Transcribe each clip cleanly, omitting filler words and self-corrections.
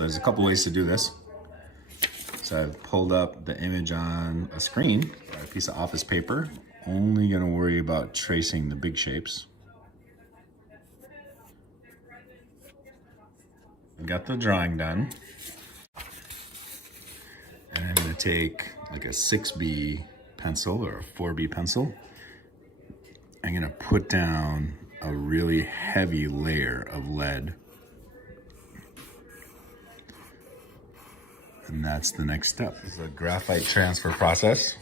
There's a couple ways to do this. So I've pulled up the image on a screen, a piece of office paper. Only gonna worry about tracing the big shapes. I got the drawing done. And I'm gonna take like a 6B pencil or a 4B pencil. I'm gonna put down a really heavy layer of lead. And that's the next step. This is a graphite transfer process.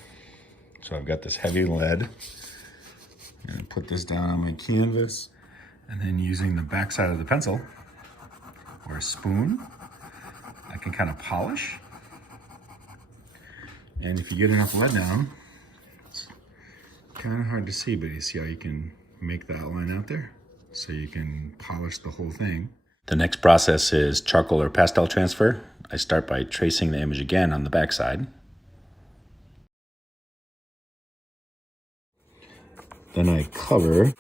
So I've got this heavy lead. I'm gonna put this down on my canvas, and then using the back side of the pencil or a spoon, I can kind of polish. And if you get enough lead down, it's kind of hard to see, but you see how you can make that line out there? So you can polish the whole thing. The next process is charcoal or pastel transfer. I start by tracing the image again on the back side. Then I cover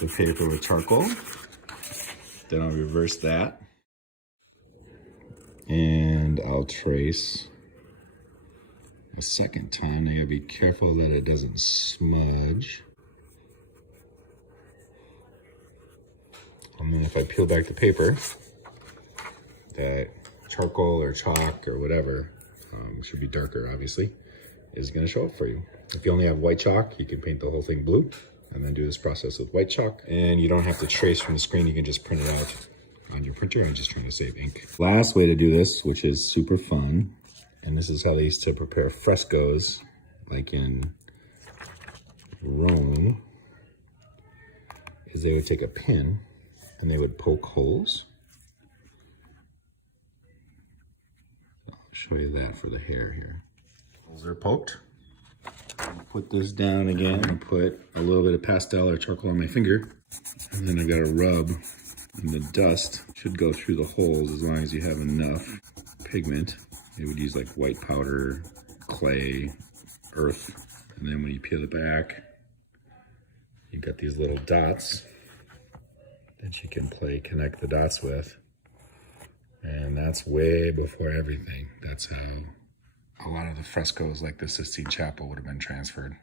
the paper with charcoal. Then I'll reverse that. And I'll trace a second time. Now you gotta be careful that it doesn't smudge. And then if I peel back the paper, that charcoal or chalk or whatever, should be darker obviously, is gonna show up for you. If you only have white chalk, you can paint the whole thing blue and then do this process with white chalk. And you don't have to trace from the screen, you can just print it out on your printer. I'm just trying to save ink. Last way to do this, which is super fun, and this is how they used to prepare frescoes, like in Rome, is they would take a pin and they would poke holes. I'll show you that for the hair here. Holes are poked. Put this down again and put a little bit of pastel or charcoal on my finger. And then I've got to rub, and the dust should go through the holes as long as you have enough pigment. They would use like white powder, clay, earth. And then when you peel it back, you've got these little dots that you can connect the dots with. And that's way before everything. That's how a lot of the frescoes like the Sistine Chapel would have been transferred.